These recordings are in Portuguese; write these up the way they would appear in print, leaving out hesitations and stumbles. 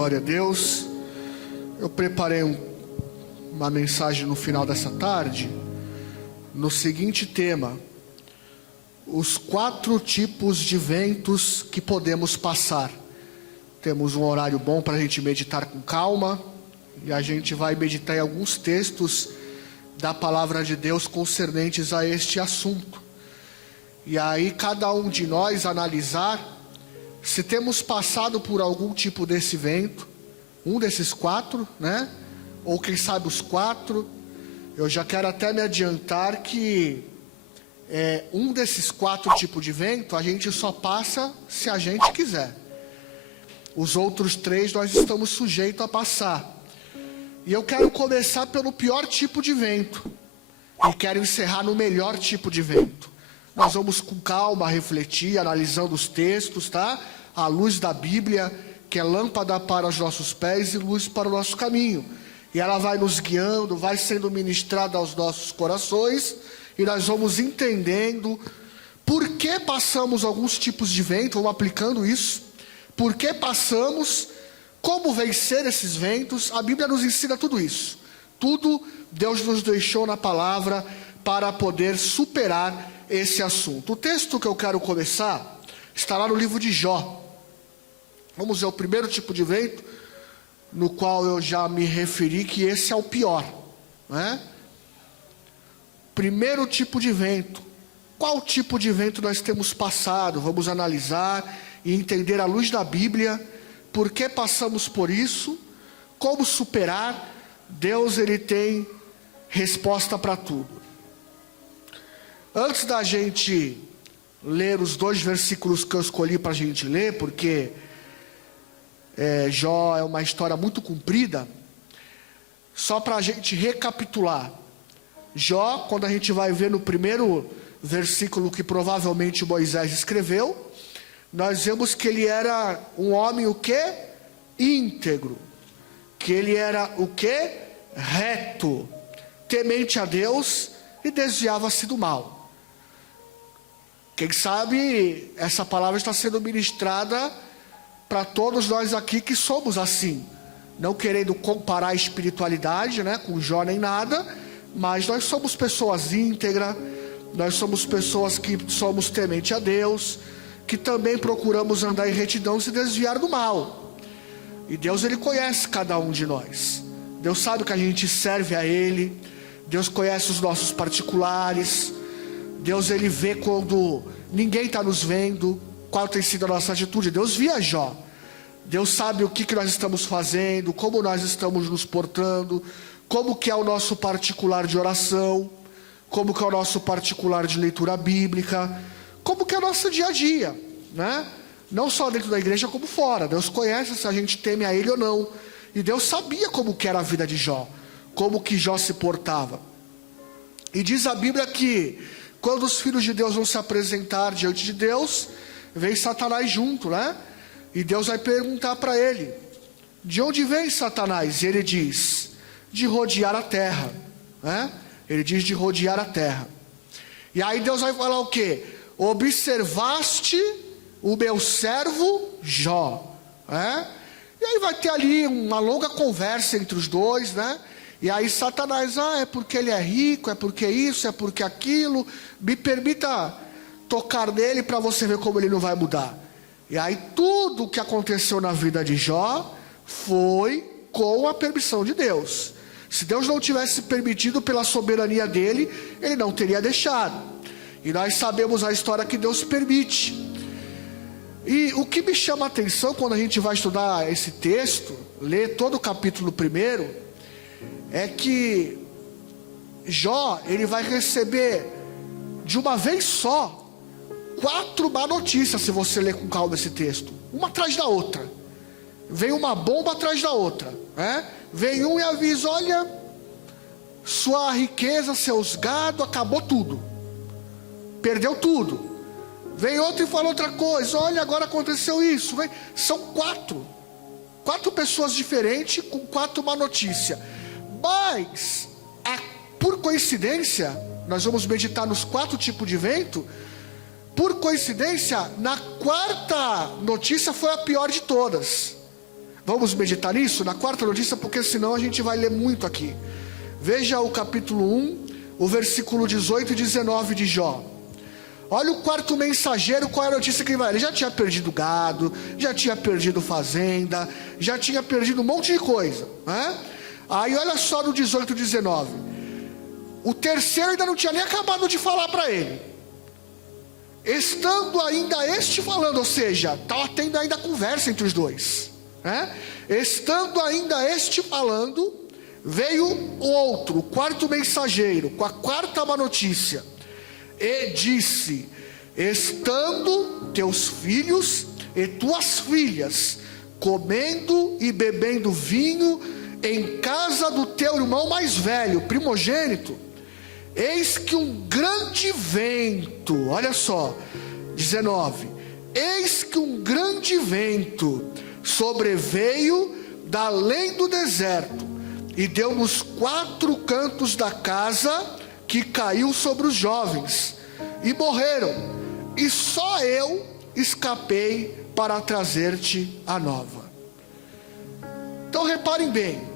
Glória a Deus. Eu preparei uma mensagem no final dessa tarde, no seguinte tema: os 4 tipos de ventos que podemos passar. Temos um horário bom para a gente meditar com calma, e a gente vai meditar em alguns textos da palavra de Deus concernentes a este assunto. E aí cada um de nós analisar se temos passado por algum tipo desse vento, um desses 4, né? Ou quem sabe os 4. Eu já quero até me adiantar que um desses 4 tipos de vento a gente só passa se a gente quiser. Os outros 3 nós estamos sujeitos a passar. E eu quero começar pelo pior tipo de vento e quero encerrar no melhor tipo de vento. Nós vamos com calma refletir, analisando os textos, tá? À luz da Bíblia, que é lâmpada para os nossos pés e luz para o nosso caminho. E ela vai nos guiando, vai sendo ministrada aos nossos corações, e nós vamos entendendo por que passamos alguns tipos de vento, vamos aplicando isso, por que passamos, como vencer esses ventos. A Bíblia nos ensina tudo isso. Tudo Deus nos deixou na palavra para poder superar esse assunto. O texto que eu quero começar está lá no livro de Jó. Vamos ver o primeiro tipo de vento, no qual eu já me referi que esse é o pior, né? Primeiro tipo de vento. Qual tipo de vento nós temos passado? Vamos analisar e entender à luz da Bíblia por que passamos por isso, como superar. Deus, ele tem resposta para tudo. Antes da gente ler os 2 versículos que eu escolhi para a gente ler, porque Jó é uma história muito comprida, só para a gente recapitular. Jó, quando a gente vai ver no primeiro versículo que provavelmente Moisés escreveu, nós vemos que ele era um homem o quê? Íntegro. Que ele era o quê? Reto, temente a Deus e desviava-se do mal. Quem sabe essa palavra está sendo ministrada para todos nós aqui que somos assim, não querendo comparar a espiritualidade, né, com Jó nem nada, mas nós somos pessoas íntegras, nós somos pessoas que somos temente a Deus, que também procuramos andar em retidão e se desviar do mal. E Deus, ele conhece cada um de nós. Deus sabe que a gente serve a Ele. Deus conhece os nossos particulares. Deus, ele vê quando ninguém está nos vendo, qual tem sido a nossa atitude. Deus via Jó. Deus sabe o que nós estamos fazendo, como nós estamos nos portando, como que é o nosso particular de oração, como que é o nosso particular de leitura bíblica, como que é o nosso dia a dia, né? Não só dentro da igreja como fora. Deus conhece se a gente teme a Ele ou não. E Deus sabia como que era a vida de Jó, como que Jó se portava. E diz a Bíblia que quando os filhos de Deus vão se apresentar diante de Deus, vem Satanás junto, né? E Deus vai perguntar para ele: de onde vem Satanás? E ele diz: de rodear a terra, né? Ele diz de rodear a terra. E aí Deus vai falar o quê? Observaste o meu servo Jó, né? E aí vai ter ali uma longa conversa entre os dois, né? E aí Satanás, é porque ele é rico, é porque isso, é porque aquilo. Me permita tocar nele para você ver como ele não vai mudar. E aí tudo o que aconteceu na vida de Jó foi com a permissão de Deus. Se Deus não tivesse permitido pela soberania dele, ele não teria deixado. E nós sabemos a história que Deus permite. E o que me chama a atenção quando a gente vai estudar esse texto, ler todo o capítulo 1, é que Jó, ele vai receber de uma vez só 4 má notícias, se você ler com calma esse texto, uma atrás da outra. Vem uma bomba atrás da outra, né? Vem um e avisa: olha, sua riqueza, seus gado, acabou tudo, perdeu tudo. Vem outro e fala outra coisa: olha, agora aconteceu isso. São 4 pessoas diferentes com 4 má notícias. Mas, por coincidência, nós vamos meditar nos 4 tipos de vento. Por coincidência, na 4ª notícia foi a pior de todas. Vamos meditar nisso? Na quarta notícia, porque senão a gente vai ler muito aqui. Veja o capítulo 1, o versículo 18 e 19 de Jó. Olha o quarto mensageiro, qual é a notícia que ele vai? Ele já tinha perdido gado, já tinha perdido fazenda, já tinha perdido um monte de coisa, né? Aí olha só no 18 e 19. O terceiro ainda não tinha nem acabado de falar para ele. Estando ainda este falando, ou seja, estava tendo ainda conversa entre os dois, né? Estando ainda este falando, veio o outro, o quarto mensageiro, com a quarta má notícia, e disse: estando teus filhos e tuas filhas comendo e bebendo vinho em casa do teu irmão mais velho, primogênito, eis que um grande vento, olha só, 19, eis que um grande vento sobreveio da além do deserto, e deu nos 4 cantos da casa, que caiu sobre os jovens, e morreram, e só eu escapei para trazer-te a nova. Então reparem bem,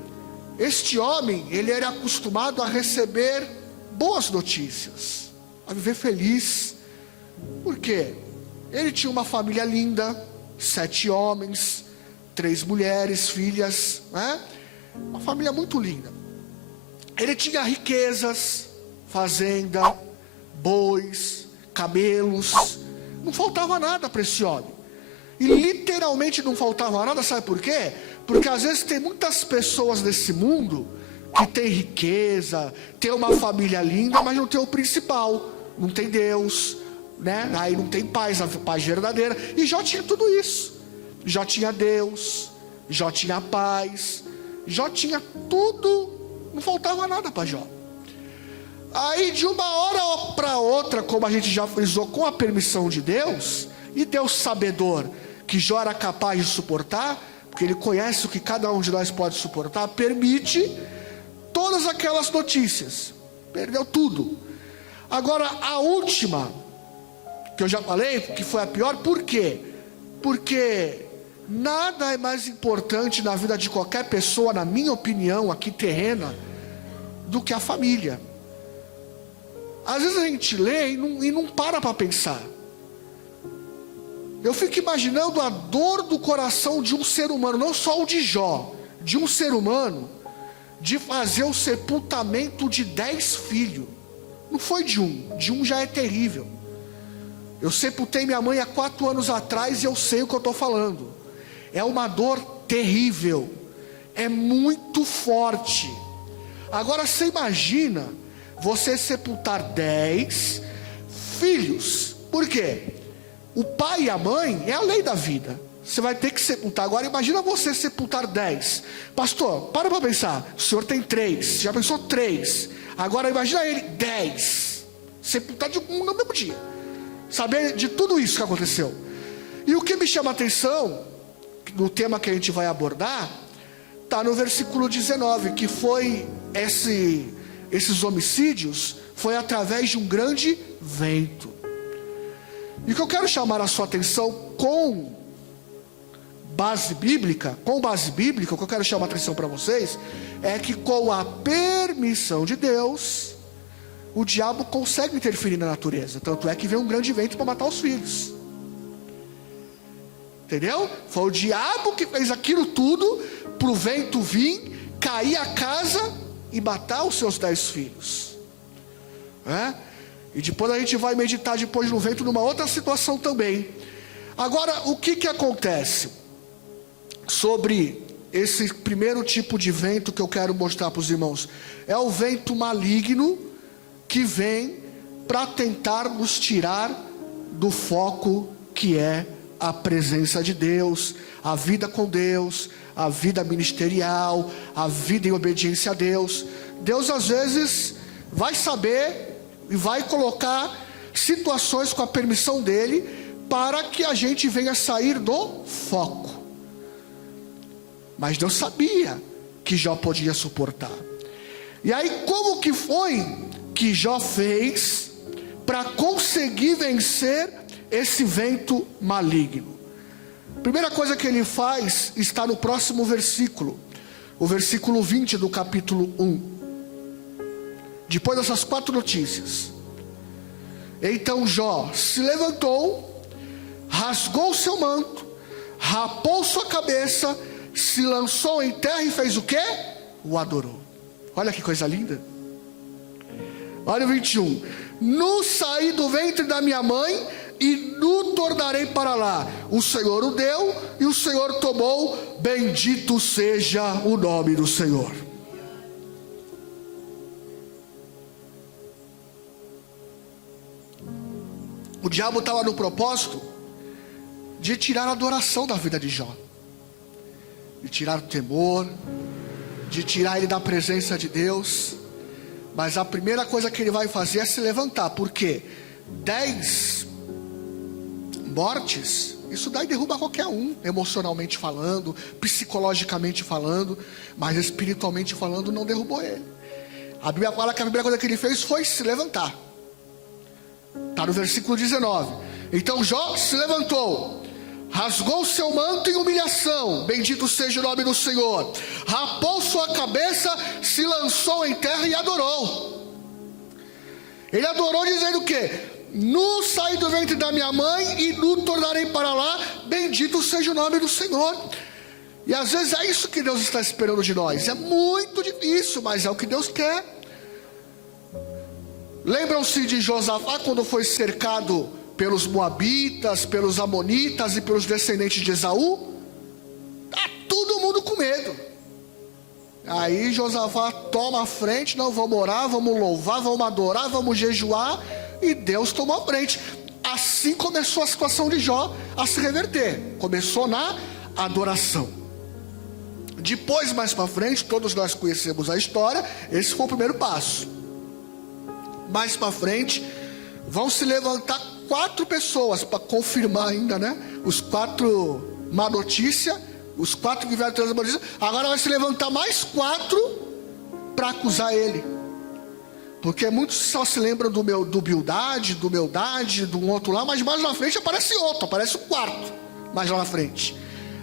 este homem, ele era acostumado a receber boas notícias, a viver feliz. Por quê? Ele tinha uma família linda, 7 homens, 3 mulheres, filhas, né? Uma família muito linda. Ele tinha riquezas, fazenda, bois, camelos, não faltava nada para esse homem. E literalmente não faltava nada, sabe por quê? Porque às vezes tem muitas pessoas nesse mundo que tem riqueza, tem uma família linda, mas não tem o principal, não tem Deus, né? Aí não tem paz, a paz verdadeira. E Jó tinha tudo isso. Jó tinha Deus, Jó tinha paz, Jó tinha tudo, não faltava nada para Jó. Aí de uma hora para outra, como a gente já frisou, com a permissão de Deus, e Deus sabedor que Jó era capaz de suportar, porque Ele conhece o que cada um de nós pode suportar, permite todas aquelas notícias, perdeu tudo. Agora a última, que eu já falei, que foi a pior, por quê? Porque nada é mais importante na vida de qualquer pessoa, na minha opinião, aqui terrena, do que a família. Às vezes a gente lê e não para pensar. Eu fico imaginando a dor do coração de um ser humano, não só o de Jó, de um ser humano, de fazer o sepultamento de 10 filhos. Não foi de um já é terrível. Eu sepultei minha mãe há 4 anos atrás e eu sei o que eu estou falando. É uma dor terrível, é muito forte. Agora você imagina você sepultar 10 filhos. Por quê? O pai e a mãe é a lei da vida. Você vai ter que sepultar. Agora imagina você sepultar 10. Pastor, para pensar. O senhor tem 3, já pensou 3. Agora imagina ele 10. Sepultar no mesmo dia. Saber de tudo isso que aconteceu. E o que me chama a atenção, no tema que a gente vai abordar, está no versículo 19, que foi esses homicídios, foi através de um grande vento. E o que eu quero chamar a sua atenção com base bíblica, o que eu quero chamar a atenção para vocês, é que com a permissão de Deus, o diabo consegue interferir na natureza. Tanto é que veio um grande vento para matar os filhos. Entendeu? Foi o diabo que fez aquilo tudo, para o vento vir, cair a casa e matar os seus 10 filhos. E depois a gente vai meditar depois no vento numa outra situação também. Agora, o que acontece sobre esse primeiro tipo de vento que eu quero mostrar para os irmãos? É o vento maligno que vem para tentar nos tirar do foco que é a presença de Deus, a vida com Deus, a vida ministerial, a vida em obediência a Deus. Deus às vezes vai saber e vai colocar situações com a permissão dele, para que a gente venha sair do foco. Mas Deus sabia que Jó podia suportar. E aí como que foi que Jó fez para conseguir vencer esse vento maligno? Primeira coisa que ele faz está no próximo versículo, o versículo 20 do capítulo 1. Depois dessas 4 notícias, então Jó se levantou, rasgou seu manto, rapou sua cabeça, se lançou em terra e fez o quê? O adorou. Olha que coisa linda. Olha o 21. Nu saí do ventre da minha mãe e nu tornarei para lá. O Senhor o deu e o Senhor tomou. Bendito seja o nome do Senhor. O diabo estava no propósito de tirar a adoração da vida de Jó, de tirar o temor, de tirar ele da presença de Deus. Mas a primeira coisa que ele vai fazer é se levantar. Por quê? 10 mortes, isso daí derruba qualquer um, emocionalmente falando, psicologicamente falando, mas espiritualmente falando não derrubou ele. A Bíblia fala que a primeira coisa que ele fez foi se levantar. Está no versículo 19. Então Jó se levantou, rasgou seu manto em humilhação, bendito seja o nome do Senhor, rapou sua cabeça, se lançou em terra e adorou. Ele adorou dizendo o quê? Nu saí do ventre da minha mãe e nu tornarei para lá, bendito seja o nome do Senhor. E às vezes é isso que Deus está esperando de nós. É muito difícil, mas é o que Deus quer. Lembram-se de Josafá quando foi cercado pelos moabitas, pelos amonitas e pelos descendentes de Esaú? Está todo mundo com medo. Aí Josafá toma a frente: não, vamos orar, vamos louvar, vamos adorar, vamos jejuar. E Deus tomou a frente. Assim começou a situação de Jó a se reverter. Começou na adoração. Depois, mais para frente, todos nós conhecemos a história. Esse foi o primeiro passo. Mais para frente, vão se levantar 4 pessoas para confirmar ainda, né? Os 4 má notícia, os 4 que vieram trazer má notícia. Agora vai se levantar mais 4 para acusar ele. Porque muitos só se lembram do Bildade, do Meldade, do outro lá, mas mais na frente aparece outro, aparece o 4, mais lá na frente,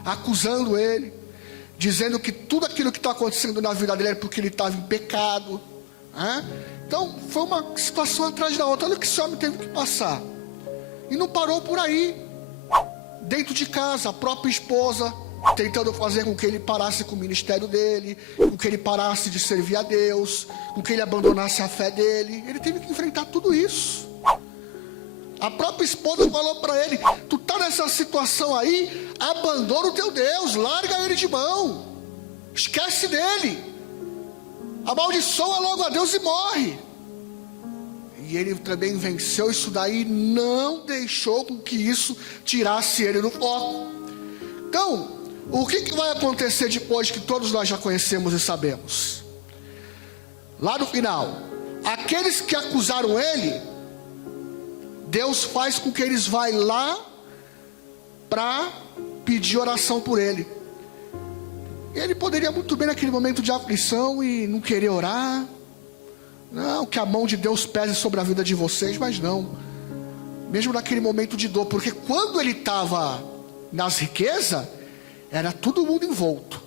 acusando ele, dizendo que tudo aquilo que está acontecendo na vida dele é porque ele estava em pecado, né? Então foi uma situação atrás da outra. Olha o que esse homem teve que passar. E não parou por aí. Dentro de casa, a própria esposa tentando fazer com que ele parasse com o ministério dele, com que ele parasse de servir a Deus, com que ele abandonasse a fé dele. Ele teve que enfrentar tudo isso. A própria esposa falou para ele: tu está nessa situação aí, abandona o teu Deus, larga ele de mão, esquece dele, amaldiçoa logo a Deus e morre. E ele também venceu isso daí, não deixou com que isso tirasse ele do foco. Então, o que vai acontecer depois que todos nós já conhecemos e sabemos? Lá no final, aqueles que acusaram ele, Deus faz com que eles vá lá para pedir oração por ele. Ele poderia muito bem naquele momento de aflição e não querer orar. Não, que a mão de Deus pese sobre a vida de vocês, mas não. Mesmo naquele momento de dor, porque quando ele estava nas riquezas, era todo mundo envolto,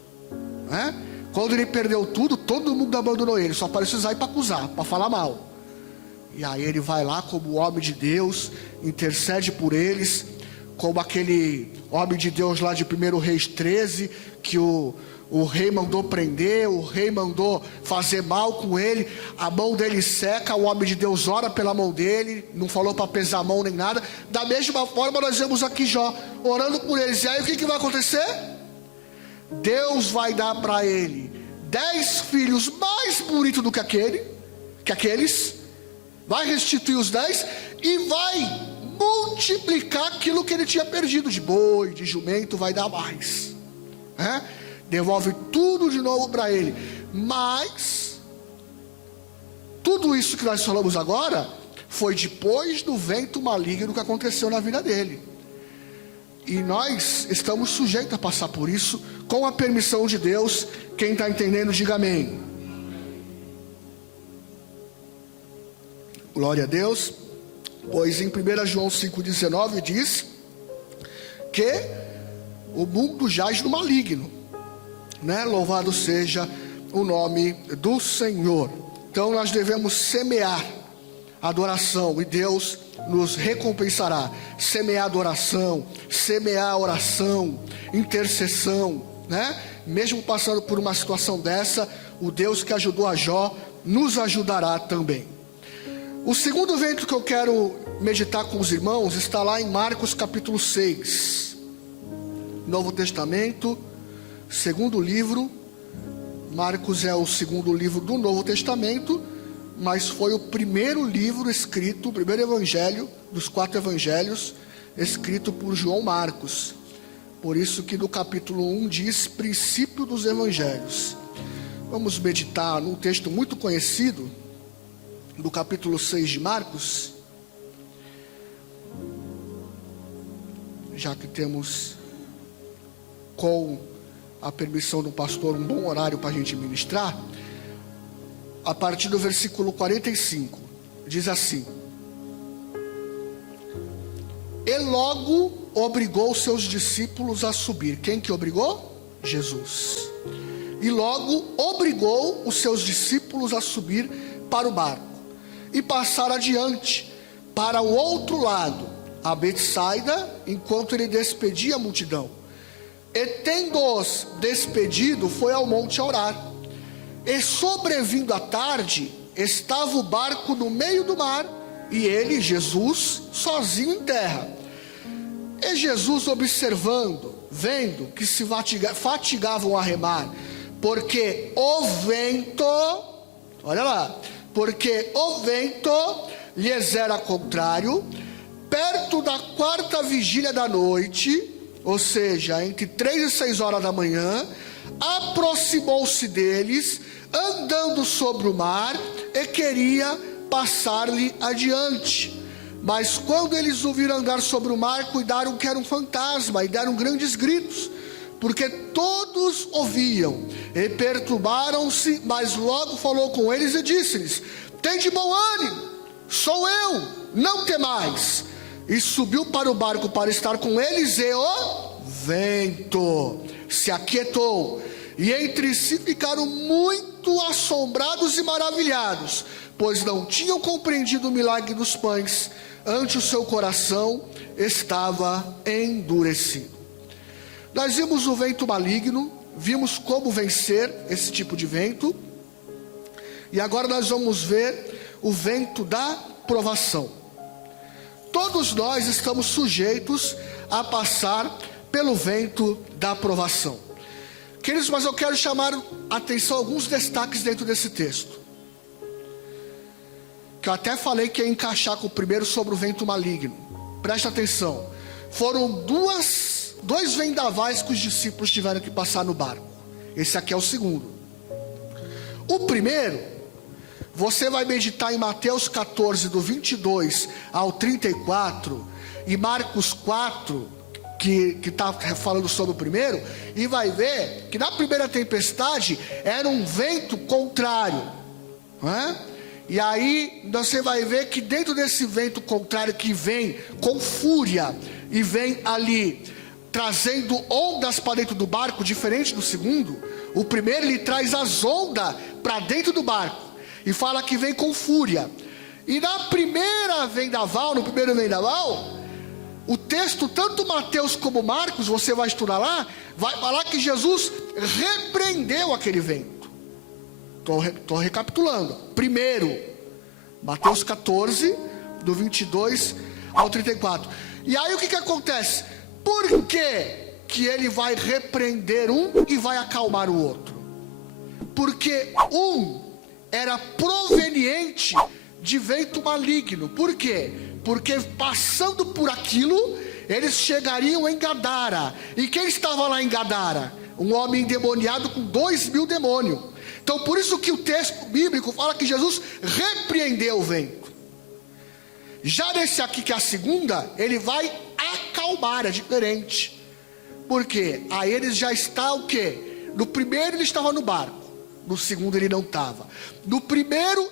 né? Quando ele perdeu tudo, todo mundo abandonou ele. Só apareceu Isaías para acusar, para falar mal. E aí ele vai lá como homem de Deus, intercede por eles, como aquele homem de Deus lá de 1 Reis 13, que o rei mandou prender, o rei mandou fazer mal com ele, a mão dele seca, o homem de Deus ora pela mão dele, não falou para pesar a mão nem nada. Da mesma forma nós vemos aqui Jó, orando por eles. E aí o que vai acontecer? Deus vai dar para ele 10 filhos mais bonitos do que aqueles, vai restituir os 10 e vai multiplicar aquilo que ele tinha perdido, de boi, de jumento, vai dar mais, né? Devolve tudo de novo para ele. Mas tudo isso que nós falamos agora foi depois do vento maligno que aconteceu na vida dele. E nós estamos sujeitos a passar por isso, com a permissão de Deus. Quem está entendendo, diga amém. Glória a Deus. Pois em 1 João 5,19 diz que o mundo jaz no maligno, né? Louvado seja o nome do Senhor. Então nós devemos semear adoração e Deus nos recompensará. Semear adoração, semear oração, intercessão, né? Mesmo passando por uma situação dessa, o Deus que ajudou a Jó nos ajudará também. O segundo evento que eu quero meditar com os irmãos está lá em Marcos capítulo 6. Novo Testamento, segundo livro. Marcos é o segundo livro do Novo Testamento, mas foi o primeiro livro escrito, o primeiro evangelho dos 4 evangelhos, escrito por João Marcos. Por isso que no capítulo 1 diz princípio dos evangelhos. Vamos meditar num texto muito conhecido, do capítulo 6 de Marcos. Já que temos, com a permissão do pastor, um bom horário para a gente ministrar. A partir do versículo 45, diz assim: E logo obrigou seus discípulos a subir. Quem que obrigou? Jesus. E logo obrigou os seus discípulos a subir para o barco e passar adiante para o outro lado, a Betsaida, enquanto ele despedia a multidão. E tendo-os despedido, foi ao monte a orar. E sobrevindo a tarde, estava o barco no meio do mar, e ele, Jesus, sozinho em terra. E Jesus, observando, vendo que se fatigavam a remar, porque o vento, olha lá, porque o vento lhes era contrário, perto da 4ª vigília da noite, ou seja, entre 3 e 6 horas da manhã, aproximou-se deles, andando sobre o mar, e queria passar-lhe adiante. Mas quando eles o viram andar sobre o mar, cuidaram que era um fantasma, e deram grandes gritos, porque todos ouviam, e perturbaram-se. Mas logo falou com eles e disse-lhes: Tende bom ânimo, sou eu, não temais. E subiu para o barco para estar com eles, e o vento se aquietou, e entre si ficaram muito assombrados e maravilhados, pois não tinham compreendido o milagre dos pães, ante o seu coração estava endurecido. Nós vimos o vento maligno, vimos como vencer esse tipo de vento, e agora nós vamos ver o vento da provação. Todos nós estamos sujeitos a passar pelo vento da provação. Queridos, mas eu quero chamar a atenção a alguns destaques dentro desse texto, que eu até falei que ia encaixar com o primeiro sobre o vento maligno. Presta atenção. Foram dois vendavais que os discípulos tiveram que passar no barco. Esse aqui é o segundo. O primeiro, você vai meditar em Mateus 14, do 22 ao 34, e Marcos 4, que está falando sobre o primeiro, e vai ver que na primeira tempestade era um vento contrário, não é? E aí você vai ver que dentro desse vento contrário, que vem com fúria e vem ali trazendo ondas para dentro do barco, diferente do segundo. O primeiro, ele traz as ondas para dentro do barco e fala que vem com fúria. E na primeira vendaval, no primeiro vendaval, o texto, tanto Mateus como Marcos, você vai estudar lá, vai falar que Jesus repreendeu aquele vento. Estou recapitulando. Primeiro, Mateus 14, do 22 ao 34. E aí o que acontece? Por que ele vai repreender um e vai acalmar o outro? Porque um era proveniente de vento maligno. Por quê? Porque passando por aquilo, eles chegariam em Gadara. E quem estava lá em Gadara? Um homem endemoniado com 2.000 demônios. Então por isso que o texto bíblico fala que Jesus repreendeu o vento. Já nesse aqui, que é a segunda, ele vai acalmar, é diferente. Por quê? Aí ele já está o quê? No primeiro ele estava no barco, no segundo ele não estava. No primeiro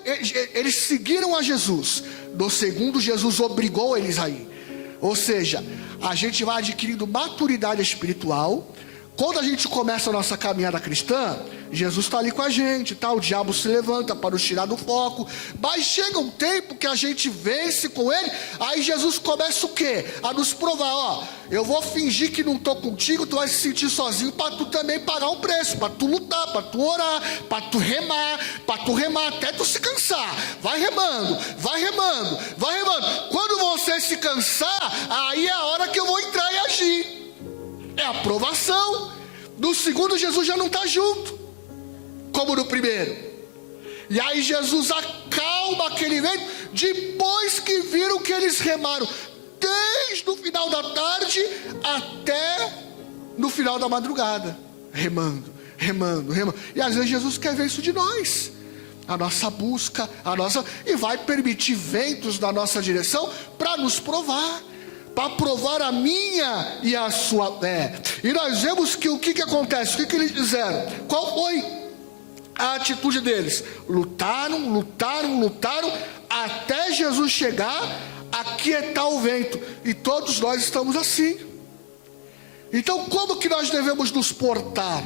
eles seguiram a Jesus, no segundo Jesus obrigou eles a ir. Ou seja, a gente vai adquirindo maturidade espiritual. Quando a gente começa a nossa caminhada cristã, Jesus está ali com a gente, tá? O diabo se levanta para nos tirar do foco, mas chega um tempo que a gente vence com ele. Aí Jesus começa o quê? A nos provar, ó, eu vou fingir que não estou contigo, tu vai se sentir sozinho, para tu também pagar um preço, para tu lutar, para tu orar, para tu remar até tu se cansar. Vai remando, vai remando, vai remando. Quando você se cansar, aí é a hora que eu vou entrar e agir. É a provação. No segundo, Jesus já não está junto, como no primeiro. E aí Jesus acalma aquele vento, depois que viram que eles remaram desde o final da tarde até no final da madrugada, remando. E às vezes Jesus quer ver isso de nós, a nossa busca, e vai permitir ventos na nossa direção para nos provar, para provar a minha e a sua fé. E nós vemos que o que acontece? O que eles fizeram? Qual foi a atitude deles? Lutaram, até Jesus chegar, aquietar o vento. E todos nós estamos assim. Então, como que nós devemos nos portar,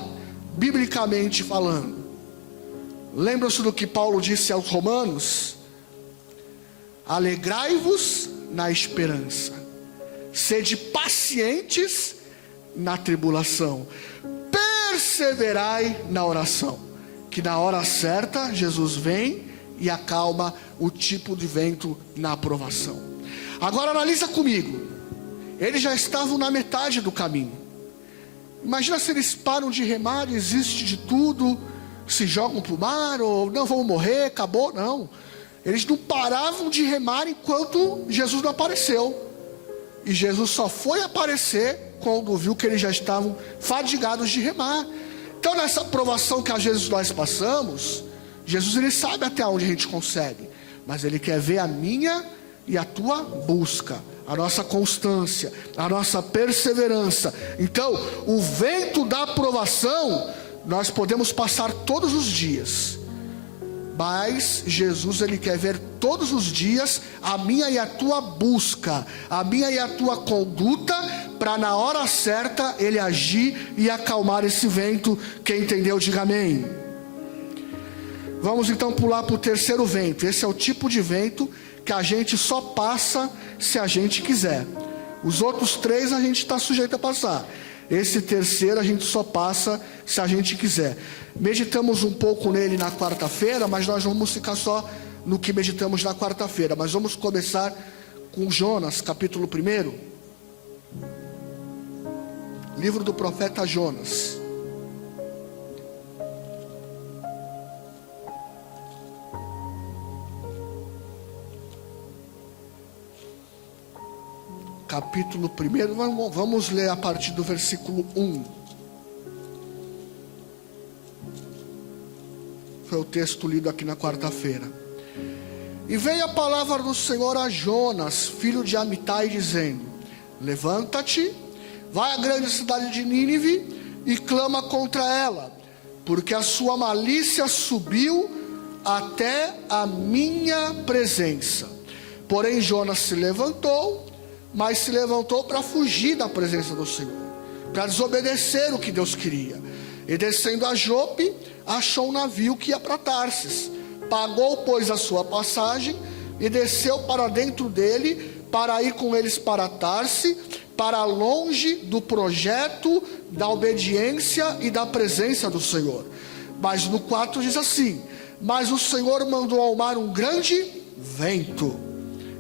biblicamente falando? Lembram-se do que Paulo disse aos Romanos? Alegrai-vos na esperança, sede pacientes na tribulação, perseverai na oração, que na hora certa Jesus vem e acalma o tipo de vento na aprovação. Agora analisa comigo, eles já estavam na metade do caminho. Imagina se eles param de remar, desistem de tudo, se jogam para o mar, ou não, vão morrer, acabou. Não, eles não paravam de remar enquanto Jesus não apareceu. E Jesus só foi aparecer quando viu que eles já estavam fadigados de remar. Então, nessa provação que às vezes nós passamos, Jesus ele sabe até onde a gente consegue, mas ele quer ver a minha e a tua busca, a nossa constância, a nossa perseverança. Então, o vento da provação nós podemos passar todos os dias, mas Jesus ele quer ver todos os dias a minha e a tua busca, a minha e a tua conduta, para na hora certa ele agir e acalmar esse vento. Quem entendeu, diga amém. Vamos então pular para o terceiro vento. Esse é o tipo de vento que a gente só passa se a gente quiser. Os outros três a gente está sujeito a passar. Esse terceiro a gente só passa se a gente quiser. Meditamos um pouco nele na quarta-feira, mas nós não vamos ficar só no que meditamos na quarta-feira. Mas vamos começar com Jonas, capítulo 1. Livro do profeta Jonas. Capítulo 1, vamos ler a partir do versículo 1. Foi o texto lido aqui na quarta-feira. E veio a palavra do Senhor a Jonas, filho de Amitai, dizendo: levanta-te, vai à grande cidade de Nínive e clama contra ela, porque a sua malícia subiu até a minha presença. Porém Jonas se levantou, mas se levantou para fugir da presença do Senhor, para desobedecer o que Deus queria. E descendo a Jope, achou um navio que ia para Tarsis. Pagou, pois, a sua passagem e desceu para dentro dele, para ir com eles para Tarsis, para longe do projeto, da obediência e da presença do Senhor. Mas no 4 diz assim: mas o Senhor mandou ao mar um grande vento,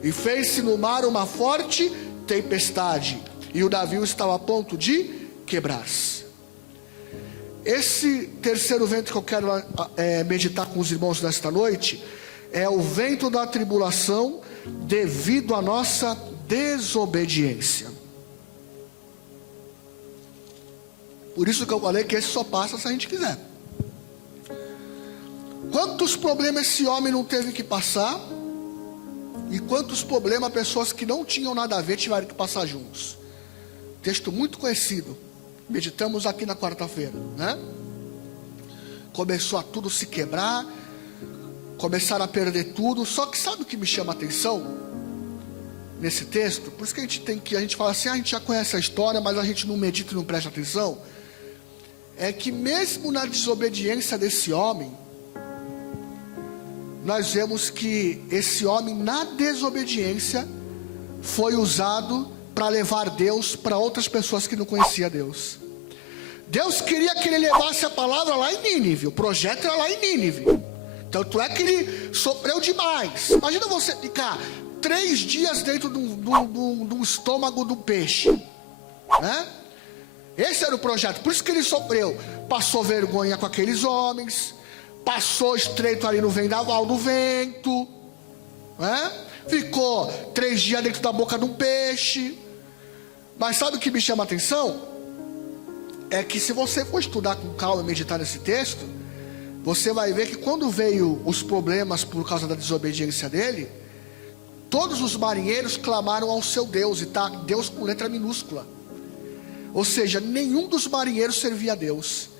e fez-se no mar uma forte tempestade, e o navio estava a ponto de quebrar-se. Esse terceiro vento que eu quero meditar com os irmãos nesta noite é o vento da tribulação devido à nossa desobediência. Por isso que eu falei que esse só passa se a gente quiser. Quantos problemas esse homem não teve que passar, e quantos problemas pessoas que não tinham nada a ver tiveram que passar juntos. Texto muito conhecido, meditamos aqui na quarta-feira, né? Começou a tudo se quebrar, começaram a perder tudo. Só que sabe o que me chama a atenção? nesse texto, por isso que a gente fala assim, a gente já conhece a história, mas a gente não medita e não presta atenção, é que mesmo na desobediência desse homem, nós vemos que esse homem na desobediência foi usado para levar Deus para outras pessoas que não conheciam Deus. Deus queria que ele levasse a palavra lá em Nínive, o projeto era lá em Nínive, tanto é que ele sofreu demais. Imagina você ficar 3 dias dentro de um estômago do peixe, né? Esse era o projeto, por isso que ele sofreu, passou vergonha com aqueles homens, passou estreito ali no vendaval do vento, né? Ficou 3 dias dentro da boca de um peixe. Mas sabe o que me chama a atenção? É que se você for estudar com calma e meditar nesse texto, você vai ver que quando veio os problemas por causa da desobediência dele, todos os marinheiros clamaram ao seu Deus, e tá Deus com letra minúscula. Ou seja, nenhum dos marinheiros servia a Deus.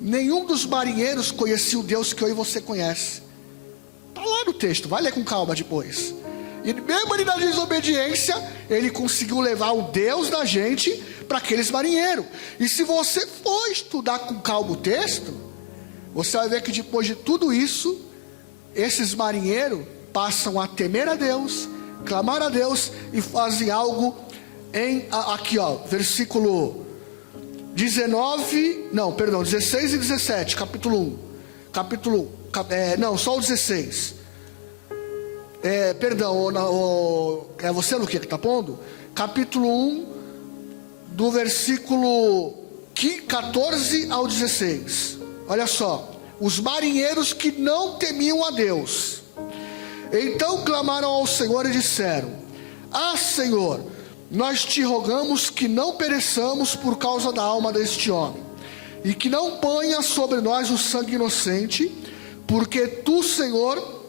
Nenhum dos marinheiros conhecia o Deus que eu e você conhece. Está lá no texto, vai ler com calma depois. E mesmo ali na desobediência, ele conseguiu levar o Deus da gente para aqueles marinheiros. E se você for estudar com calma o texto, você vai ver que depois de tudo isso, esses marinheiros passam a temer a Deus, clamar a Deus e fazem algo aqui ó, versículo 16 e 17, capítulo 1. Não, só o 16. É você, Luquinha, que está pondo? Capítulo 1, do versículo 14 ao 16. Olha só. Os marinheiros que não temiam a Deus, então clamaram ao Senhor e disseram: Ah, Senhor, nós te rogamos que não pereçamos por causa da alma deste homem, e que não ponha sobre nós o sangue inocente, porque tu, Senhor,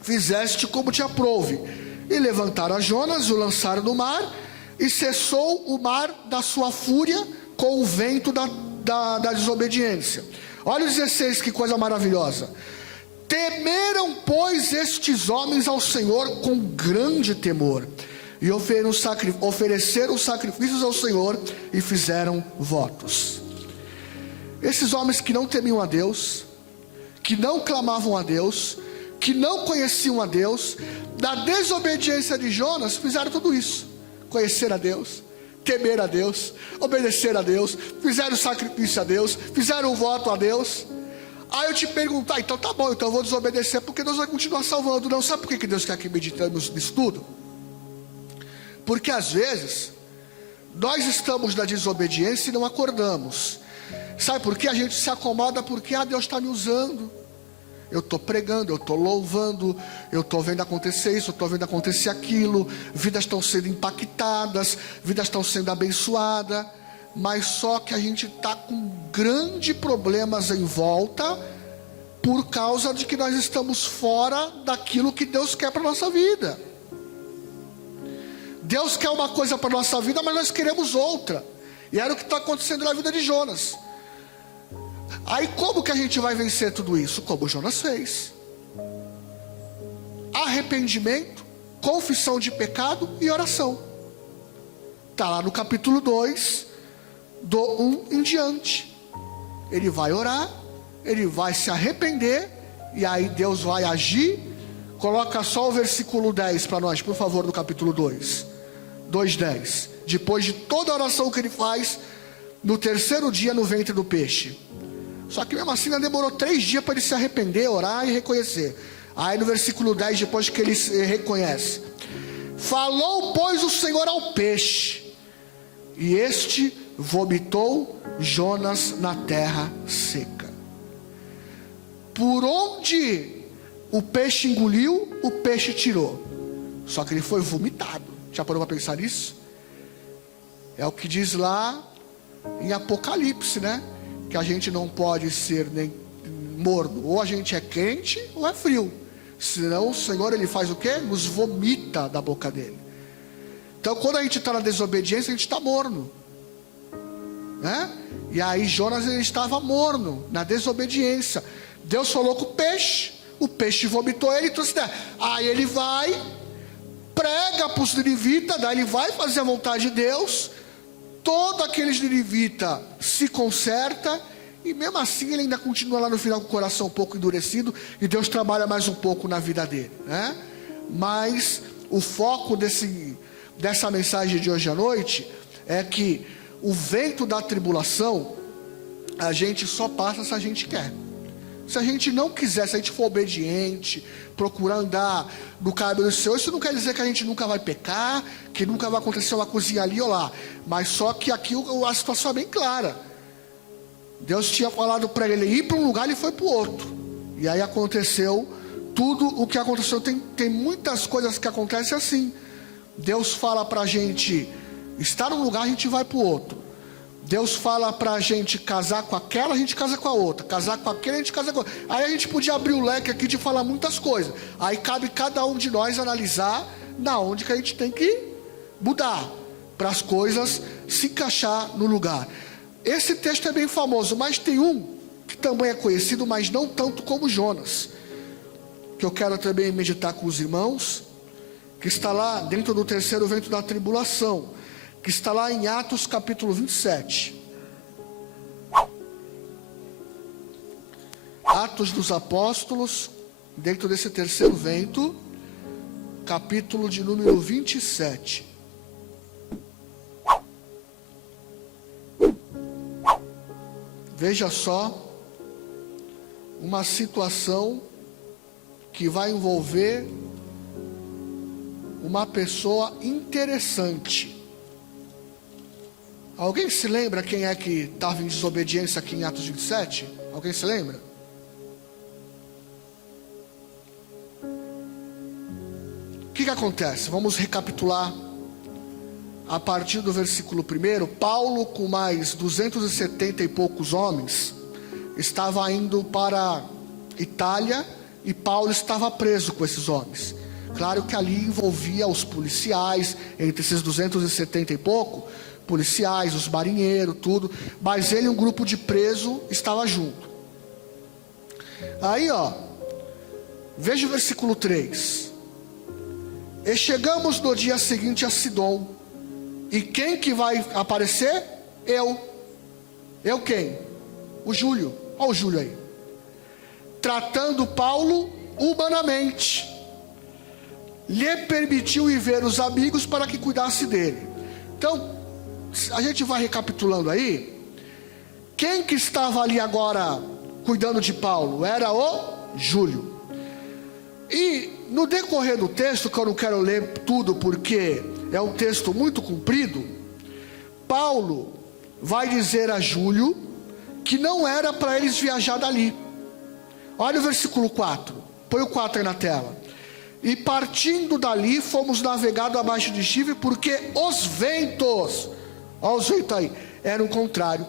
fizeste como te aprouve. E levantaram a Jonas e o lançaram no mar, e cessou o mar da sua fúria com o vento da desobediência. Olha o 16, que coisa maravilhosa. Temeram, pois, estes homens ao Senhor com grande temor, e ofereceram sacrifícios ao Senhor, e fizeram votos. Esses homens que não temiam a Deus, que não clamavam a Deus, que não conheciam a Deus, da desobediência de Jonas, fizeram tudo isso. Conhecer a Deus, temer a Deus, obedecer a Deus, fizeram sacrifício a Deus, fizeram voto a Deus. Aí eu te pergunto, então tá bom, então eu vou desobedecer, porque Deus vai continuar salvando. Não, sabe por que Deus quer que meditemos nisso tudo? Porque às vezes nós estamos na desobediência e não acordamos. Sabe por que a gente se acomoda? Porque Deus está me usando, eu estou pregando, eu estou louvando, eu estou vendo acontecer isso, eu estou vendo acontecer aquilo, vidas estão sendo impactadas, vidas estão sendo abençoadas, mas só que a gente está com grandes problemas em volta, por causa de que nós estamos fora daquilo que Deus quer para a nossa vida. Deus quer uma coisa para a nossa vida, mas nós queremos outra, e era o que está acontecendo na vida de Jonas. Aí como que a gente vai vencer tudo isso? Como Jonas fez: arrependimento, confissão de pecado e oração. Está lá no capítulo 2, do 1 em diante. Ele vai orar, ele vai se arrepender, e aí Deus vai agir. Coloca só o versículo 10 para nós, por favor, do capítulo 2, 2:10. Depois de toda a oração que ele faz, no terceiro dia no ventre do peixe. Só que mesmo assim demorou 3 dias para ele se arrepender, orar e reconhecer. Aí no versículo 10, depois que ele se reconhece: falou, pois, o Senhor ao peixe, e este vomitou Jonas na terra seca. Por onde o peixe engoliu, o peixe tirou. Só que ele foi vomitado. Já parou para pensar nisso? É o que diz lá em Apocalipse, né? Que a gente não pode ser nem morno, ou a gente é quente ou é frio, senão o Senhor, ele faz o quê? Nos vomita da boca dele. Então quando a gente está na desobediência, a gente está morno, né? E aí Jonas, ele estava morno na desobediência. Deus falou com o peixe vomitou ele, trouxe. Aí ele vai, prega prega para os ninivitas, daí ele vai fazer a vontade de Deus. Todo aquele ninivita se conserta, e mesmo assim ele ainda continua lá no final com o coração um pouco endurecido, e Deus trabalha mais um pouco na vida dele, né? Mas o foco dessa mensagem de hoje à noite é que o vento da tribulação a gente só passa se a gente quer. Se a gente não quiser, se a gente for obediente, procurar andar no caminho do Senhor, isso não quer dizer que a gente nunca vai pecar, que nunca vai acontecer uma coisinha ali ou lá. Mas só que aqui a situação é bem clara. Deus tinha falado para ele ir para um lugar, ele foi para o outro. E aí aconteceu tudo o que aconteceu. Tem muitas coisas que acontecem assim. Deus fala para a gente estar num lugar, a gente vai para o outro. Deus fala para a gente casar com aquela, a gente casa com a outra. Casar com aquele, a gente casa com a outra. Aí a gente podia abrir o leque aqui de falar muitas coisas. Aí cabe cada um de nós analisar na onde que a gente tem que mudar, para as coisas se encaixar no lugar. Esse texto é bem famoso, mas tem um que também é conhecido, mas não tanto como Jonas, que eu quero também meditar com os irmãos, que está lá dentro do terceiro vento da tribulação, que está lá em Atos capítulo 27. Atos dos Apóstolos, dentro desse terceiro vento, capítulo de número 27. Veja só, uma situação que vai envolver uma pessoa interessante. Alguém se lembra quem é que estava em desobediência aqui em Atos 27? Alguém se lembra? O que acontece? Vamos recapitular. A partir do versículo 1, Paulo com mais 270 e poucos homens, estava indo para Itália, e Paulo estava preso com esses homens. Claro que ali envolvia os policiais, entre esses 270 e pouco, policiais, os marinheiros, tudo, mas ele e um grupo de preso estava junto. Aí veja o versículo 3. E chegamos no dia seguinte a Sidom, e quem que vai aparecer? Eu quem? O Júlio, olha o Júlio aí, tratando Paulo humanamente, lhe permitiu ir ver os amigos para que cuidasse dele. Então, a gente vai recapitulando aí. Quem que estava ali agora cuidando de Paulo? Era o Júlio. E no decorrer do texto, que eu não quero ler tudo porque é um texto muito comprido, Paulo vai dizer a Júlio que não era para eles viajar dali. Olha o versículo 4, põe o 4 aí na tela. E partindo dali, fomos navegados abaixo de Chipre, porque os ventos, olha os ventos aí, eram o contrário.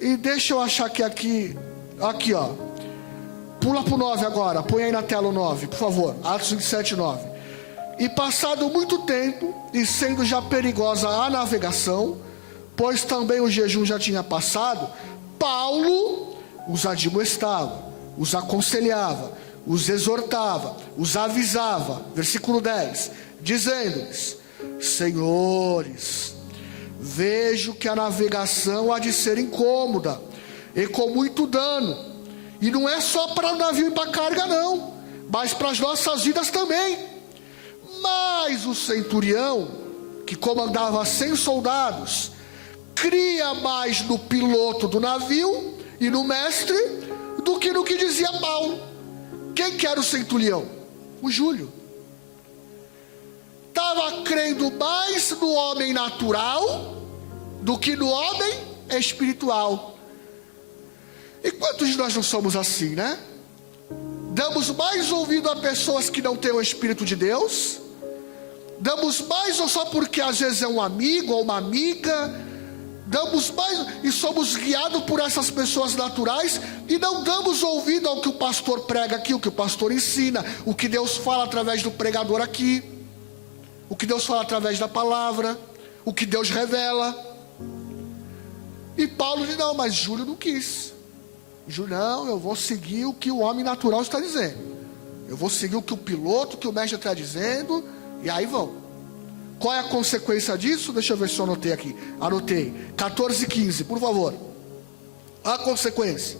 E deixa eu achar que aqui, pula para o 9 agora, põe aí na tela o 9, por favor, Atos 27, 9. E passado muito tempo, e sendo já perigosa a navegação, pois também o jejum já tinha passado, Paulo os admoestava, os aconselhava, os exortava, os avisava, versículo 10, dizendo-lhes: Senhores, vejo que a navegação há de ser incômoda e com muito dano, e não é só para o navio e para a carga não, mas para as nossas vidas também. Mas o centurião, que comandava 100 soldados, cria mais no piloto do navio e no mestre do que no que dizia Paulo. Quem que era o centurião? O Júlio. Estava crendo mais no homem natural do que no homem espiritual. E quantos de nós não somos assim, né? Damos mais ouvido a pessoas que não têm o Espírito de Deus. Damos mais ou só porque às vezes é um amigo ou uma amiga. Damos mais e somos guiados por essas pessoas naturais, e não damos ouvido ao que o pastor prega aqui, o que o pastor ensina, o que Deus fala através do pregador aqui, o que Deus fala através da palavra, o que Deus revela. E Paulo diz: não, mas Júlio não quis. Júlio: não, eu vou seguir o que o homem natural está dizendo. Eu vou seguir o que o piloto, o que o mestre está dizendo, e aí vão. Qual é a consequência disso? Deixa eu ver se eu anotei aqui. Anotei. 14:15, por favor. A consequência.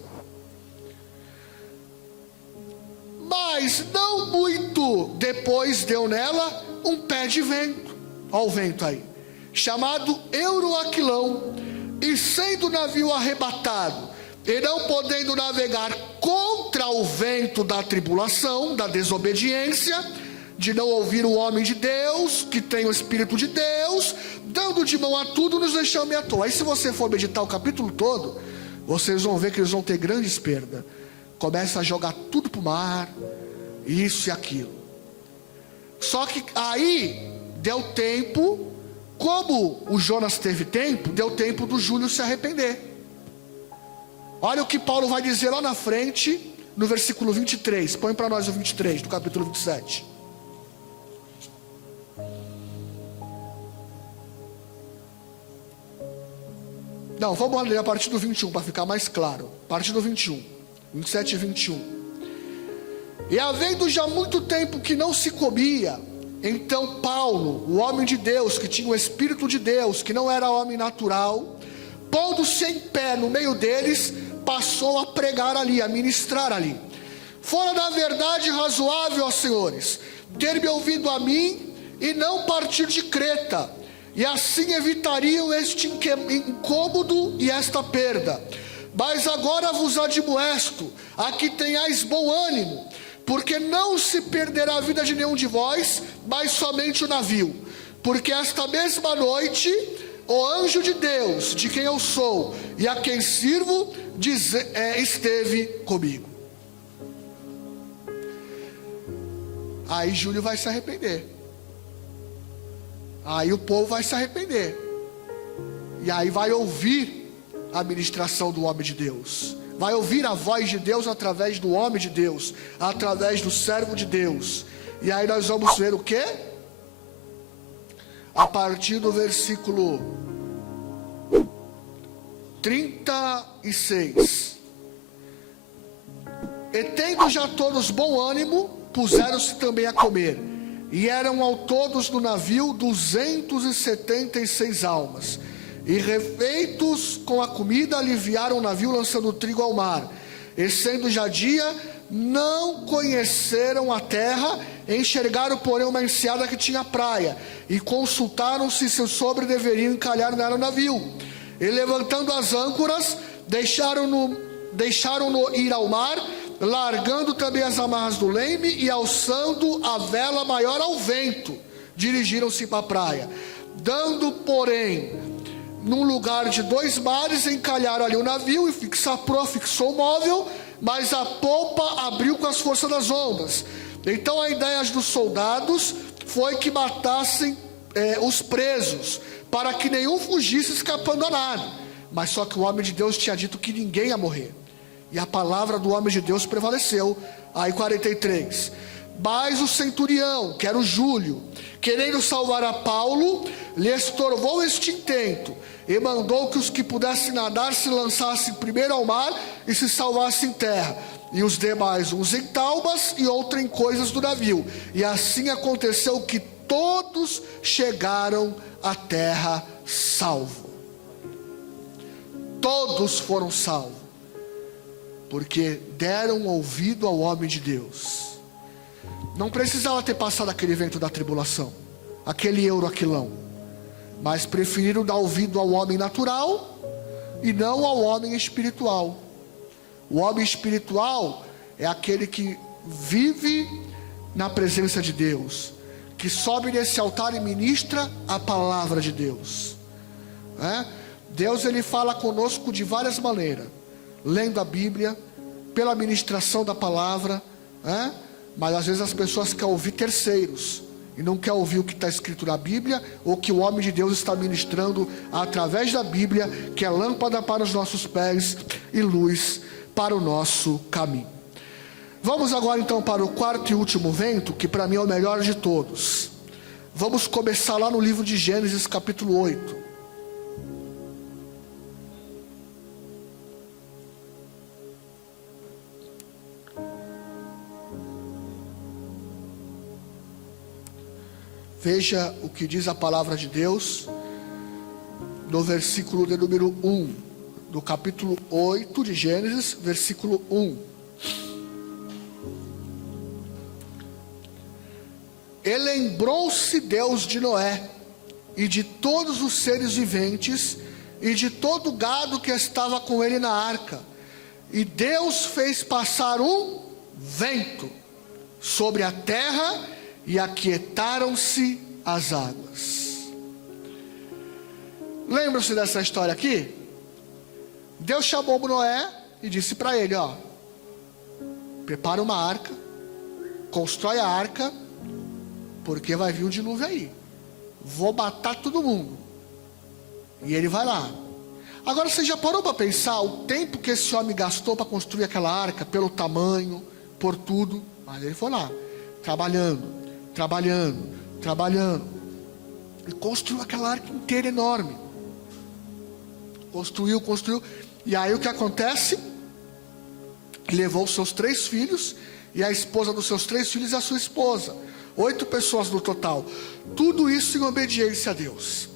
Mas não muito depois deu nela um pé de vento. Olha o vento aí. Chamado Euroaquilão. E sendo o navio arrebatado, e não podendo navegar contra o vento da tribulação, da desobediência, de não ouvir o homem de Deus, que tem o Espírito de Deus, dando de mão a tudo, nos deixamos à toa. Aí se você for meditar o capítulo todo, vocês vão ver que eles vão ter grandes perdas. Começa a jogar tudo para o mar, isso e aquilo. Só que aí deu tempo, como o Jonas teve tempo, deu tempo do Júlio se arrepender. Olha o que Paulo vai dizer lá na frente, no versículo 23. Põe para nós o 23 do capítulo 27. Não, vamos ler a partir do 21 para ficar mais claro. A partir do 21. 27 e 21. E havendo já muito tempo que não se comia, então Paulo, o homem de Deus, que tinha o Espírito de Deus, que não era homem natural, pondo-se em pé no meio deles, passou a pregar ali, a ministrar ali. Fora da verdade razoável, ó senhores, ter-me ouvido a mim e não partir de Creta, e assim evitariam este incômodo e esta perda. Mas agora vos admoesto, a que tenhais bom ânimo, porque não se perderá a vida de nenhum de vós, mas somente o navio. Porque esta mesma noite, o anjo de Deus, de quem eu sou e a quem sirvo, esteve comigo. Aí Júlio vai se arrepender. Aí o povo vai se arrepender. E aí vai ouvir a ministração do homem de Deus. Vai ouvir a voz de Deus através do homem de Deus, através do servo de Deus. E aí nós vamos ver o quê? A partir do versículo 36. E tendo já todos bom ânimo, puseram-se também a comer. E eram ao todos no navio 276 almas. E refeitos com a comida, aliviaram o navio, lançando o trigo ao mar. E sendo já dia, não conheceram a terra, enxergaram porém uma enseada que tinha praia, e consultaram-se se sobre deveriam encalhar nela o navio. E levantando as âncoras, deixaram-no ir ao mar, largando também as amarras do leme, e alçando a vela maior ao vento, dirigiram-se para a praia. Dando, porém, num lugar de 2 mares, encalharam ali o navio, e fixou o móvel, mas a polpa abriu com as forças das ondas. Então a ideia dos soldados foi que matassem os presos, para que nenhum fugisse escapando a nada. Mas só que o homem de Deus tinha dito que ninguém ia morrer, e a palavra do homem de Deus prevaleceu. Aí 43. Mas o centurião, que era o Júlio, querendo salvar a Paulo, lhe estorvou este intento, e mandou que os que pudessem nadar se lançassem primeiro ao mar e se salvassem em terra, e os demais uns em taubas e outros em coisas do navio. E assim aconteceu que todos chegaram à terra salvos. Todos foram salvos, porque deram ouvido ao homem de Deus. Não precisava ter passado aquele vento da tribulação, aquele Euroaquilão, mas preferiram dar ouvido ao homem natural e não ao homem espiritual. O homem espiritual é aquele que vive na presença de Deus, que sobe nesse altar e ministra a palavra de Deus. Deus, ele fala conosco de várias maneiras, lendo a Bíblia, pela ministração da palavra, mas às vezes as pessoas querem ouvir terceiros, e não querem ouvir o que está escrito na Bíblia, ou que o homem de Deus está ministrando através da Bíblia, que é lâmpada para os nossos pés e luz para o nosso caminho. Vamos agora então para o quarto e último vento, que para mim é o melhor de todos. Vamos começar lá no livro de Gênesis capítulo 8. Veja o que diz a palavra de Deus no versículo de número 1, do capítulo 8 de Gênesis, versículo 1. E lembrou-se Deus de Noé, e de todos os seres viventes, e de todo o gado que estava com ele na arca. E Deus fez passar um vento sobre a terra, e aquietaram-se as águas. Lembram-se dessa história aqui? Deus chamou Noé e disse para ele, ó, prepara uma arca, constrói a arca, porque vai vir um dilúvio aí, vou matar todo mundo. E ele vai lá. Agora você já parou para pensar o tempo que esse homem gastou para construir aquela arca, pelo tamanho, por tudo? Mas ele foi lá, trabalhando, e construiu aquela arca inteira enorme. Construiu, e aí o que acontece? Levou os seus 3 filhos, e a esposa dos seus 3 filhos e a sua esposa, 8 pessoas no total, tudo isso em obediência a Deus.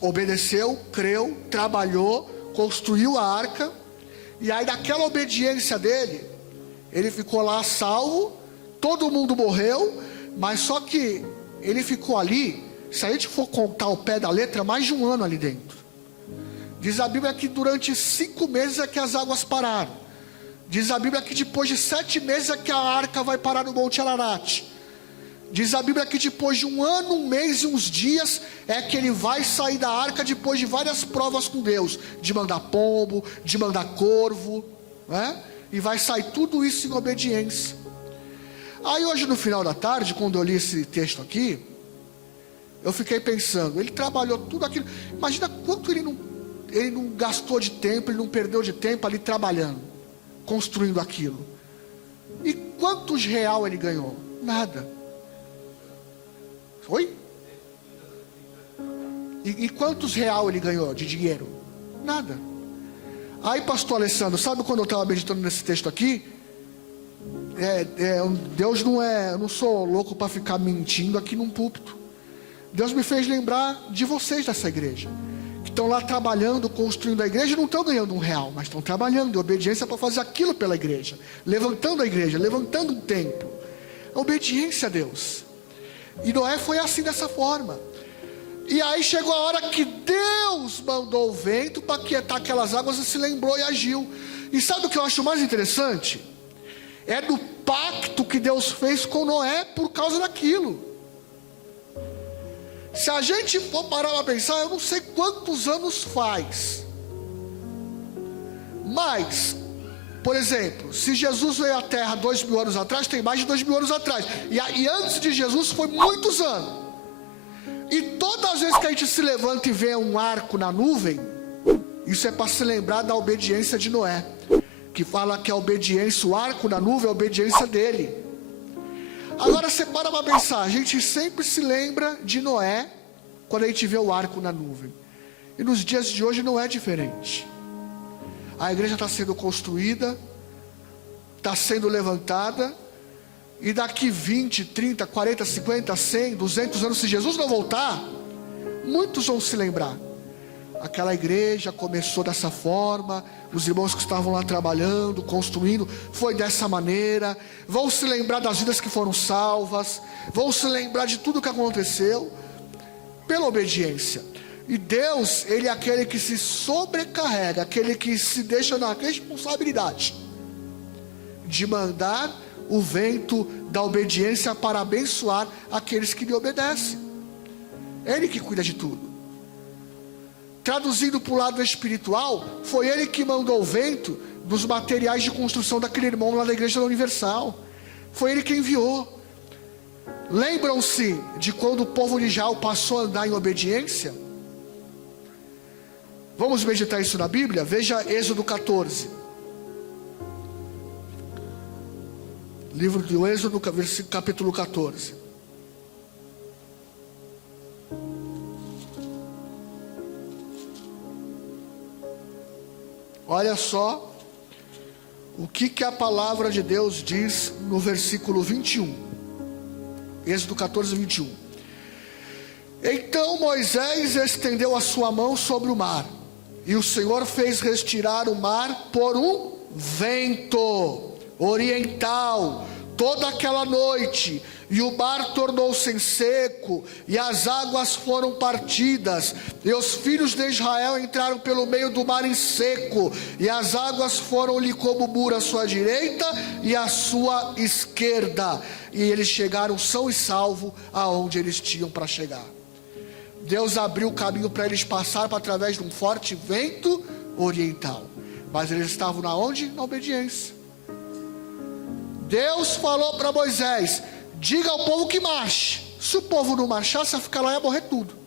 Obedeceu, creu, trabalhou, construiu a arca, e aí daquela obediência dele, ele ficou lá salvo, todo mundo morreu, mas só que ele ficou ali, se a gente for contar o pé da letra, mais de 1 ano ali dentro. Diz a Bíblia que durante 5 meses é que as águas pararam. Diz a Bíblia que depois de 7 meses é que a arca vai parar no Monte Ararat. Diz a Bíblia que depois de 1 ano, 1 mês e uns dias é que ele vai sair da arca, depois de várias provas com Deus, de mandar pombo, de mandar corvo, né? E vai sair tudo isso em obediência. Aí hoje no final da tarde, quando eu li esse texto aqui, eu fiquei pensando, ele trabalhou tudo aquilo, imagina quanto ele não gastou de tempo, ele não perdeu de tempo ali trabalhando, construindo aquilo. E quantos real ele ganhou? Nada. Oi? E quantos real ele ganhou de dinheiro? Nada. Aí pastor Alessandro, sabe quando eu estava meditando nesse texto aqui? Deus não é, eu não sou louco para ficar mentindo aqui num púlpito. Deus me fez lembrar de vocês dessa igreja, que estão lá trabalhando, construindo a igreja, e não estão ganhando um real, mas estão trabalhando em obediência para fazer aquilo pela igreja, levantando a igreja, levantando um templo. A obediência a Deus. E Noé foi assim, dessa forma. E aí chegou a hora que Deus mandou o vento para aquietar aquelas águas, e se lembrou e agiu. E sabe o que eu acho mais interessante? É do pacto que Deus fez com Noé por causa daquilo. Se a gente for parar para pensar, eu não sei quantos anos faz, mas, por exemplo, se Jesus veio à Terra 2000 anos atrás, tem mais de 2000 anos atrás, e antes de Jesus foi muitos anos. E todas as vezes que a gente se levanta e vê um arco na nuvem, isso é para se lembrar da obediência de Noé, que fala que a obediência, o arco na nuvem é a obediência dele. Agora você para pensar, a gente sempre se lembra de Noé quando a gente vê o arco na nuvem, e nos dias de hoje não é diferente. A igreja está sendo construída, está sendo levantada, e daqui 20, 30, 40, 50, 100, 200 anos, se Jesus não voltar, muitos vão se lembrar. Aquela igreja começou dessa forma, os irmãos que estavam lá trabalhando, construindo, foi dessa maneira. Vão se lembrar das vidas que foram salvas, vão se lembrar de tudo que aconteceu pela obediência. E Deus, Ele é aquele que se sobrecarrega, aquele que se deixa na responsabilidade de mandar o vento da obediência para abençoar aqueles que lhe obedecem. Ele que cuida de tudo. Traduzindo para o lado espiritual, foi ele que mandou o vento dos materiais de construção daquele irmão lá da Igreja da Universal. Foi ele que enviou. Lembram-se de quando o povo de Israel passou a andar em obediência? Vamos meditar isso na Bíblia? Veja Êxodo 14. Livro de Êxodo, capítulo 14. Olha só o que a palavra de Deus diz no versículo 21. Êxodo 14, 21. Então Moisés estendeu a sua mão sobre o mar, e o Senhor fez retirar o mar por um vento oriental toda aquela noite, e o mar tornou-se em seco, e as águas foram partidas, e os filhos de Israel entraram pelo meio do mar em seco, e as águas foram-lhe como muro à sua direita e à sua esquerda, e eles chegaram são e salvo aonde eles tinham para chegar. Deus abriu o caminho para eles passarem através de um forte vento oriental, mas eles estavam na onde? Na obediência. Deus falou para Moisés: diga ao povo que marche. Se o povo não marchar, você vai ficar lá e vai morrer tudo.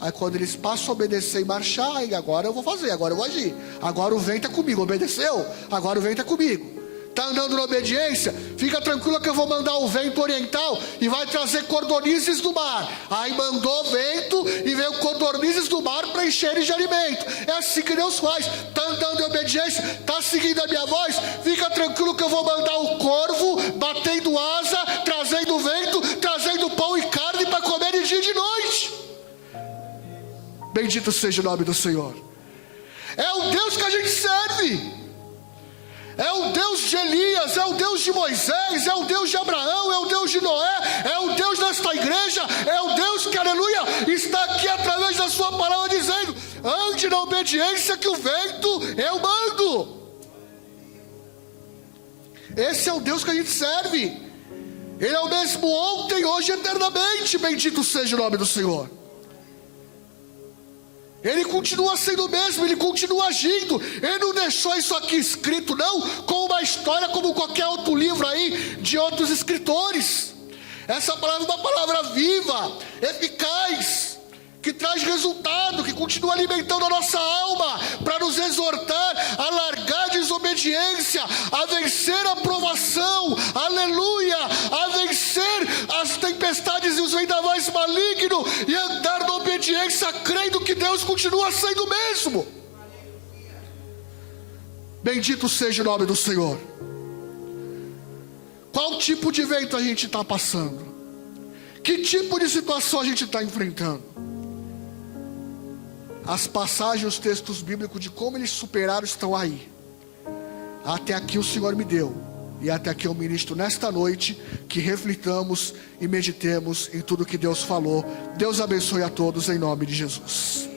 Aí quando eles passam a obedecer e marchar, aí agora eu vou fazer, agora eu vou agir. Agora o vento é comigo, obedeceu? Agora o vento é comigo. Está andando na obediência? Fica tranquilo que eu vou mandar o vento oriental e vai trazer codornizes do mar. Aí mandou vento e veio codornizes do mar para encher eles de alimento. É assim que Deus faz. Está andando em obediência? Está seguindo a minha voz? Fica tranquilo que eu vou mandar o corvo batendo asa, trazendo vento, trazendo pão e carne para comer de dia e de noite. Bendito seja o nome do Senhor. É o Deus que a gente serve. É o Deus de Elias, é o Deus de Moisés, é o Deus de Abraão, é o Deus de Noé, é o Deus desta igreja, é o Deus que, aleluia, está aqui através da sua palavra dizendo: ande na obediência que o vento eu mando. Esse é o Deus que a gente serve. Ele é o mesmo ontem, hoje e eternamente. Bendito seja o nome do Senhor. Ele continua sendo o mesmo, ele continua agindo. Ele não deixou isso aqui escrito não com uma história como qualquer outro livro aí de outros escritores. Essa palavra é uma palavra viva, eficaz, que traz resultado, que continua alimentando a nossa alma, para nos exortar a largar a desobediência, a vencer a provação, aleluia, a vencer as tempestades e os vendavais malignos, e andar na obediência, crendo que Deus continua sendo o mesmo. Bendito seja o nome do Senhor. Qual tipo de vento a gente está passando? Que tipo de situação a gente está enfrentando? As passagens, os textos bíblicos de como eles superaram estão aí. Até aqui o Senhor me deu, e até aqui eu ministro nesta noite, que reflitamos e meditemos em tudo que Deus falou. Deus abençoe a todos em nome de Jesus.